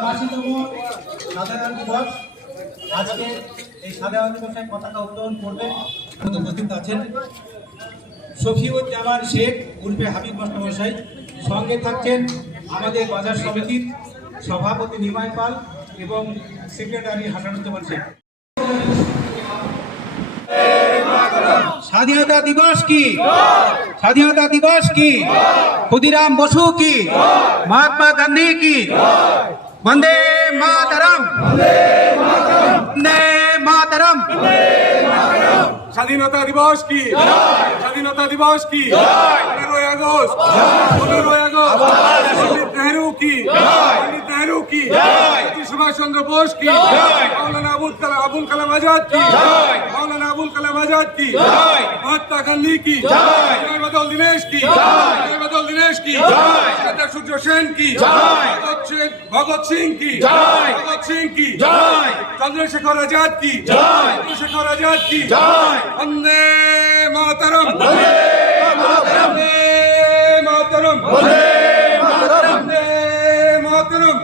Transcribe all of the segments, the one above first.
উনআশিতম দিবস। আজকে এই সাধারণ দিবসের পতাকা উত্তোলন করবেন উপস্থিত আছেন শফিউজ্জামান শেখ, উর্ফে হাবিব মাস্টারমশাই সঙ্গে থাকছেন আমাদের বাজার সমিতির সভাপতি নিমাই পাল এবং সেক্রেটারি হাসানুজ্জামান শেখ। স্বাধীনতা দিবস কি? স্বাধীনতা দিবস কি? ক্ষুদিরাম বসু কি? মহাত্মা গান্ধী কি? বন্দে মাতরম। বন্দে মাতরম। স্বাধীনতা দিবস কি? স্বাধীনতা দিবস কি? পনেরোই আগস্ট। পনেরোই আগস্ট। পণ্ডিত নেহরু কি? নেহরু কি? সুভাষ চন্দ্র বোস কি মৌলানা আবুল কালাম আবুল কালাম আজাদ কি মৌলানা আবুল কালাম আজাদ কি মহাত্মা গান্ধী কি বদল দীনেশ কি বদল দীনেশ কি সূর্য সেন কি ভগৎ সিং কি ভগৎ সিং কি চন্দ্রশেখর আজাদ কি চন্দ্রশেখর আজাদ কি বন্দে মাতরম বন্দে মাতরম বন্দে মাতরম বন্দে মাতরম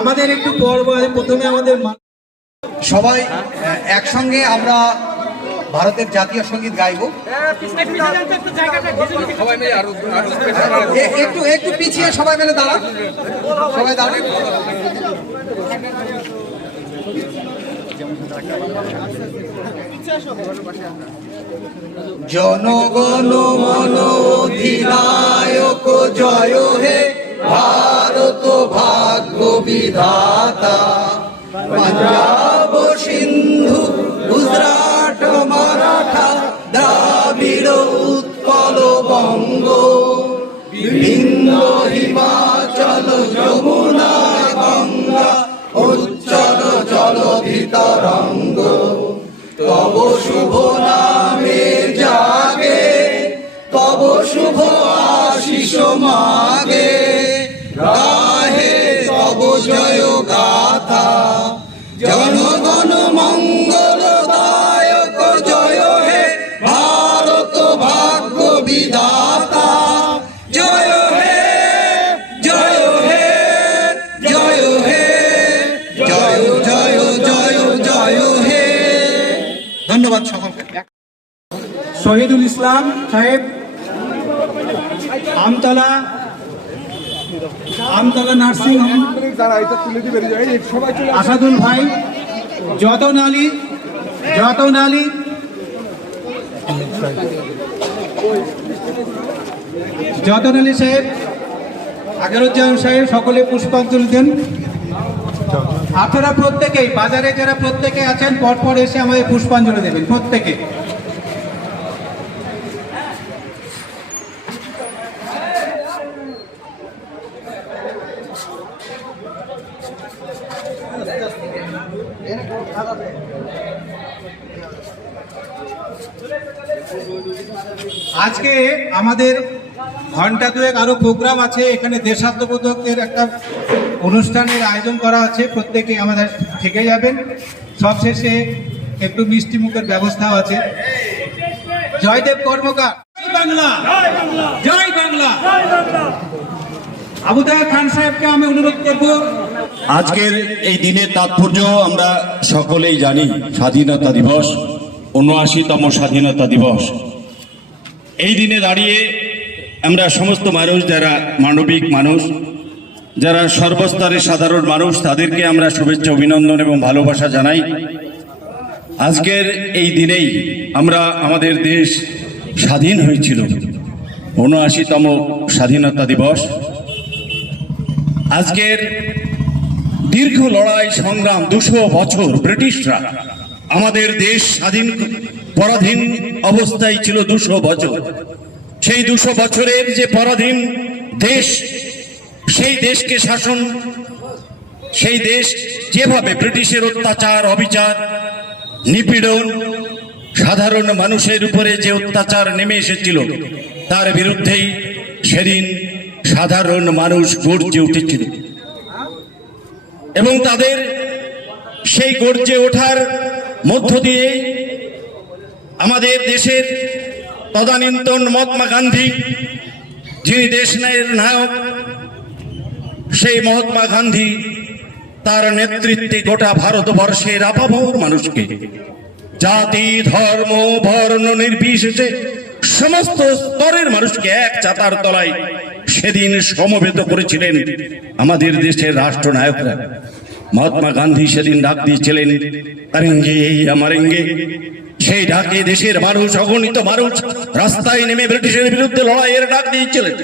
আমাদের একটু পর্ব প্রথমে আমাদের সবাই একসঙ্গে আমরা ভারতের জাতীয় সংগীত গাইব। একটু একটু পিছিয়ে সবাই মিলে দাঁড়ান। সবাই দাঁড়ান। জনগণ মন অধিনায়ক জয় হে ভারত ভাগ্য বিধাতা পাঞ্জাব সিন্ধু গুজরাট মারাঠা দ্রাবিড় উৎকল বঙ্গ বিভিন্ন হিমাচল যমুনা গঙ্গা উজ্জ্বল জল ভিতরঙ্গ তব শুভ ধন্যবাদ সকলকে। শহীদুল ইসলাম সাহেব, আমতলা আমতলা নার্সিং হোম। আসাদুল ভাই, যতন আলী যতন আলী যতন আলী সাহেব, আগেরুজ্জামান সাহেব, সকলে পুষ্পাঞ্জলি দেন। আপনারা প্রত্যেকেই, বাজারে যারা প্রত্যেকে আছেন, পরপর এসে আমাদের পুষ্পাঞ্জলি দেবেন, প্রত্যেকে। আজকে আমাদের ঘণ্টা দুয়েক আরও প্রোগ্রাম আছে, এখানে দেশাত্মবোধকের একটা অনুষ্ঠানের আয়োজন করা আছে প্রত্যেকে আমাদের থেকে যাবেন। সবশেষে একটু মিষ্টি মুখের ব্যবস্থাও আছে। জয়দেব কর্মকার। জয় বাংলা। জয় বাংলা। আবু তাহের খান সাহেবকে আমি অনুরোধ করব আজকের এই দিনের তাৎপর্য আমরা সকলেই জানি স্বাধীনতা দিবস উনআশিতম স্বাধীনতা দিবস। এই দিনে দাঁড়িয়ে আমরা সমস্ত মানুষ যারা মানবিক মানুষ যারা সর্বস্তরের সাধারণ মানুষ, তাদেরকে আমরা শুভেচ্ছা, অভিনন্দন এবং ভালোবাসা জানাই। আজকের এই দিনেই আমরা আমাদের দেশ স্বাধীন হয়েছিল। উনআশিতম স্বাধীনতা দিবস। আজকের দীর্ঘ লড়াই, সংগ্রাম, দুশো বছর ব্রিটিশরা আমাদের দেশ স্বাধীন পরাধীন অবস্থায় ছিল দুশো বছর। সেই দুশো বছরের যে পরাধীন দেশ সেই দেশকে শাসন, সেই দেশ যেভাবে ব্রিটিশের অত্যাচার, অবিচার, নিপীড়ন, সাধারণ মানুষের উপরে যে অত্যাচার নেমে এসেছিল, তার বিরুদ্ধেই সেদিন সাধারণ মানুষ গর্জে উঠেছিল। এবং তাদের সেই গর্জে ওঠার মধ্য দিয়ে আমাদের দেশের তদানীন্তন মহাত্মা গান্ধী, যিনি দেশ নায়ক সেই মহাত্মা গান্ধী তার নেতৃত্বে গোটা ভারতবর্ষের আপামর মানুষকে জাতি, ধর্ম, বর্ণ নির্বিশেষে সমস্ত স্তরের মানুষকে এক চাতার তলায় সেদিন সমবেত করেছিলেন আমাদের দেশের রাষ্ট্রনায়করা। মহাত্মা গান্ধী সেদিন ডাক দিয়েছিলেন, তারেঙ্গে আমারেঙ্গে সেই ডাকে দেশের মানুষ, অগণিত মানুষ রাস্তায় নেমে ব্রিটিশের বিরুদ্ধে লড়াইয়ের ডাক দিয়েছিলেন।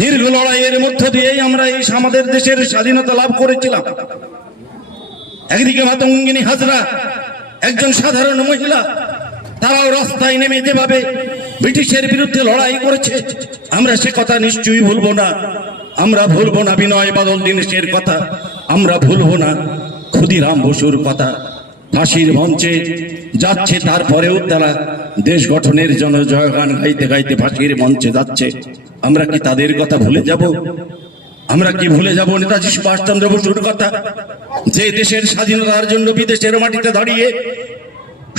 দীর্ঘ লড়াইয়ের মধ্য দিয়েই আমরা এই আমাদের দেশের স্বাধীনতা লাভ করেছিলাম। একদিকে মাতঙ্গিনী হাজরা, একজন সাধারণ মহিলা, তারাও রাস্তায় নেমে যেভাবে ব্রিটিশের বিরুদ্ধে লড়াই করেছে, আমরা সে কথা নিশ্চয়ই ভুলবো না। আমরা ভুলবো না বিনয় বাদল দীনেশের কথা, আমরা ভুলবো না ক্ষুদিরাম বসুর কথা। ফাঁসির মঞ্চে যাচ্ছে, তারপরেও তারা দেশ গঠনের জন্য জয়গান গাইতে গাইতে ফাঁসির মঞ্চে যাচ্ছে। আমরা কি তাদের কথা ভুলে যাব? আমরা কি ভুলে যাব, নেতাজি সুভাষচন্দ্র বসুর কথা? যে দেশের স্বাধীনতার জন্য বিদেশের মাটিতে দাঁড়িয়ে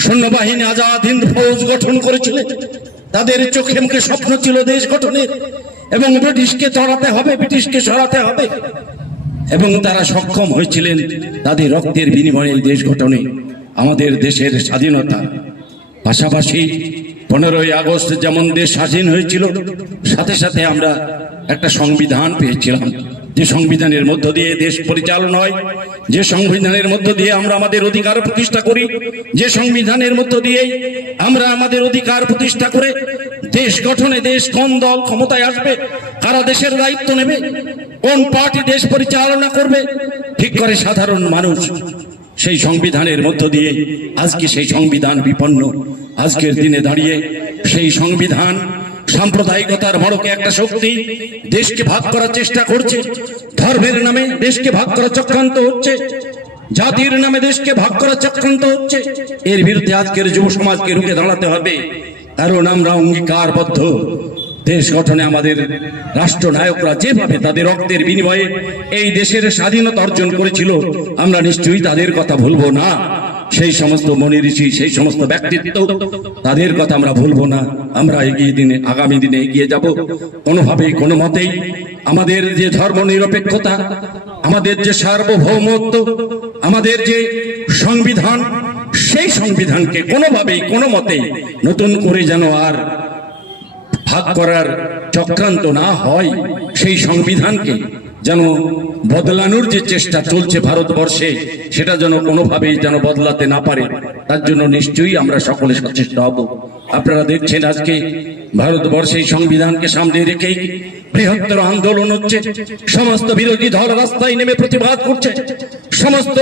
সৈন্যবাহিনী আজাদ হিন্দ ফৌজ গঠন করেছিলেন তাদের চোখে মুখে স্বপ্ন ছিল দেশ গঠনের এবং ব্রিটিশকে চড়াতে হবে, ব্রিটিশকে সরাতে হবে, এবং তারা সক্ষম হয়েছিলেন তাদের রক্তের বিনিময়ে দেশ গঠনে, আমাদের দেশের স্বাধীনতা। পাশাপাশি পনেরোই আগস্ট যেমন দেশ স্বাধীন হয়েছিল, সাথে সাথে আমরা একটা সংবিধান পেয়েছিলাম। যে সংবিধানের মধ্য দিয়ে দেশ পরিচালনা হয়, যে সংবিধানের মধ্য দিয়ে আমরা আমাদের অধিকার প্রতিষ্ঠা করি, যে সংবিধানের মধ্য দিয়ে আমরা আমাদের অধিকার প্রতিষ্ঠা করে দেশ গঠনে দেশ কোন দল ক্ষমতায় আসবে, কারা দেশের দায়িত্ব নেবে, কোন পার্টি দেশ পরিচালনা করবে, ঠিক করে সাধারণ মানুষ সেই সংবিধানের মধ্য দিয়ে আজকে সেই সংবিধান বিপন্ন আজকের দিনে দাঁড়িয়ে সেই সংবিধান সাম্প্রদায়িকতার বড়কে একটা শক্তি দেশকে ভাগ করার চেষ্টা করছে। ধর্মের নামে দেশকে ভাগ করার চক্রান্ত হচ্ছে। জাতির নামে দেশকে ভাগ করার চক্রান্ত হচ্ছে। এর বিরুদ্ধে আজকের যুব সমাজকে রুখে দাঁড়াতে হবে। কারণ আমরা অঙ্গীকারবদ্ধ। দেশ গঠনে আমাদের রাষ্ট্রনায়করা যেভাবে তাদের রক্তের বিনিময়ে এই দেশের স্বাধীনতা অর্জন করেছিল আমরা নিশ্চয়ই তাদের কথা ভুলবো না। সেই সমস্ত মনি ঋষি, সেই সমস্ত ব্যক্তিত্ব, তাদের কথা আমরা ভুলবো না। আমরা এগিয়ে দিনে, আগামী দিনে এগিয়ে যাব। কোনোভাবেই কোনো মতেই আমাদের যে ধর্ম নিরপেক্ষতা আমাদের যে সার্বভৌমত্ব, আমাদের যে সংবিধান, সেই সংবিধানকে কোনোভাবেই কোনো মতেই নতুন করে যেন আর ভাগ করার চক্রান্ত না হয়, সেই সংবিধানকে যেন বদলানোর যে চেষ্টা চলছে ভারতবর্ষে, সেটা যেন কোনোভাবেই যেন বদলাতে না পারে, তার জন্য নিশ্চয়ই আমরা সকলে সচেষ্ট হব। আপনারা দেখছেন আজকে ভারতবর্ষে এই সংবিধানকে সামনে রেখেই বৃহত্তর আন্দোলন হচ্ছে। সমস্ত বিরোধী দল রাস্তায় নেমে প্রতিবাদ করছে। সমস্ত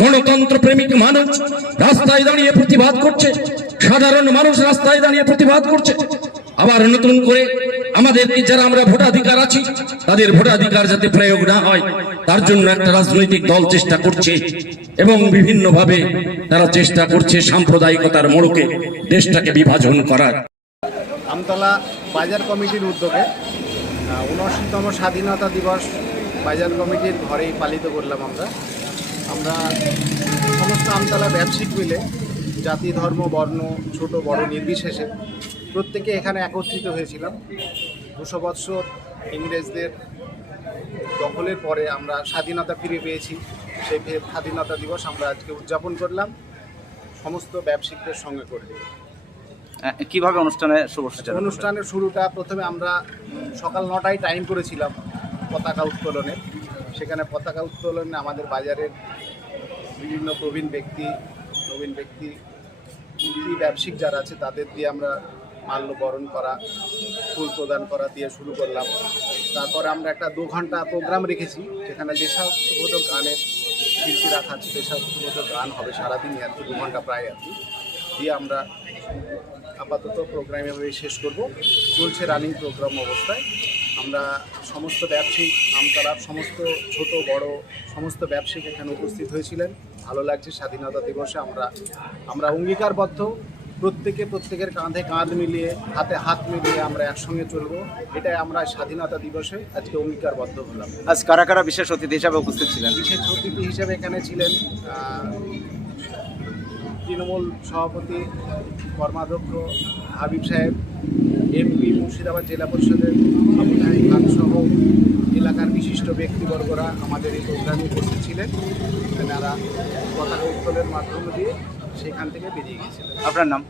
গণতন্ত্র প্রেমিক মানুষ রাস্তায় দাঁড়িয়ে প্রতিবাদ করছে। সাধারণ মানুষ রাস্তায় দাঁড়িয়ে প্রতিবাদ করছে। আবার নতুন করে আমাদের যারা আমরা ভোটাধিকার আছি, তাদের ভোটাধিকার যাতে প্রয়োগ না হয়, তার জন্য একটা রাজনৈতিক দল চেষ্টা করছে এবং বিভিন্নভাবে তারা চেষ্টা করছে সাম্প্রদায়িকতার মোড়কে দেশটাকে বিভাজন করার। আমতলা বাজার কমিটির উদ্যোগে উনআশিতম স্বাধীনতা দিবস বাজার কমিটির ঘরেই পালিত করলাম আমরা। আমরা সমস্ত আমতলা ব্যবসায়িক মিলে জাতি, ধর্ম, বর্ণ, ছোট, বড়, নির্বিশেষে প্রত্যেকে এখানে একত্রিত হয়েছিলাম। দুশো বৎসর ইংরেজদের দখলের পরে আমরা স্বাধীনতা ফিরে পেয়েছি। সেই স্বাধীনতা দিবস আমরা আজকে উদযাপন করলাম। সমস্ত ব্যবসায়িকদের সঙ্গে করে কীভাবে অনুষ্ঠানে সূচনা অনুষ্ঠানের শুরুটা প্রথমে আমরা সকাল নটায় টাইম করেছিলাম পতাকা উত্তোলনের সেখানে পতাকা উত্তোলনে আমাদের বাজারের বিভিন্ন প্রবীণ ব্যক্তি নবীন ব্যক্তি ব্যবসায়িক যারা আছে তাদের দিয়ে আমরা মাল্যবরণ করা, ফুল প্রদান করা দিয়ে শুরু করলাম। তারপরে আমরা একটা দু ঘণ্টা প্রোগ্রাম রেখেছি, যেখানে দেশাত্মবোধক গানের শিল্পী রাখা আছে। দেশাত্মবোধক গান হবে সারাদিনই আর কি, দু ঘণ্টা প্রায় আর কি। দিয়ে আমরা আপাতত প্রোগ্রাম এভাবে শেষ করব। চলছে রানিং প্রোগ্রাম অবস্থায়। আমরা সমস্ত ব্যবসায়িক আমতলার সমস্ত ছোট, বড় সমস্ত ব্যবসায়িক এখানে উপস্থিত হয়েছিলেন। ভালো লাগছে স্বাধীনতা দিবসে আমরা আমরা অঙ্গীকারবদ্ধ। প্রত্যেকে প্রত্যেকের কাঁধে কাঁধ মিলিয়ে হাতে হাত মিলিয়ে আমরা একসঙ্গে চলব। এটাই আমরা স্বাধীনতা দিবসে আজকে অঙ্গীকারবদ্ধ হলাম। আজ কারা কারা বিশেষ অতিথি হিসাবে উপস্থিত ছিলেন? বিশেষ অতিথি হিসাবে এখানে ছিলেন তৃণমূল সভাপতি কর্মাধ্যক্ষ হাবিব সাহেব এমপি মুর্শিদাবাদ জেলা পরিষদের আবু জাহিদ খান সহ এলাকার বিশিষ্ট ব্যক্তিবর্গরা আমাদের এই প্রোগ্রামে উপস্থিত ছিলেন। তারা পতাকা উত্তোলনের মাধ্যম দিয়ে সেখান থেকে বেরিয়ে গিয়েছিলেন। আপনার নাম?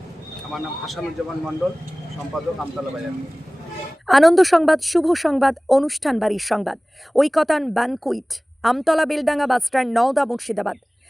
আমার নাম হাসানুজ্জামান মণ্ডল সম্পাদক আমতলা বাজার। আনন্দ সংবাদ শুভ সংবাদ অনুষ্ঠান বাড়ির সংবাদ। Oikotan banquet Amtala Beldanga bus stand Nawda Murshidabad.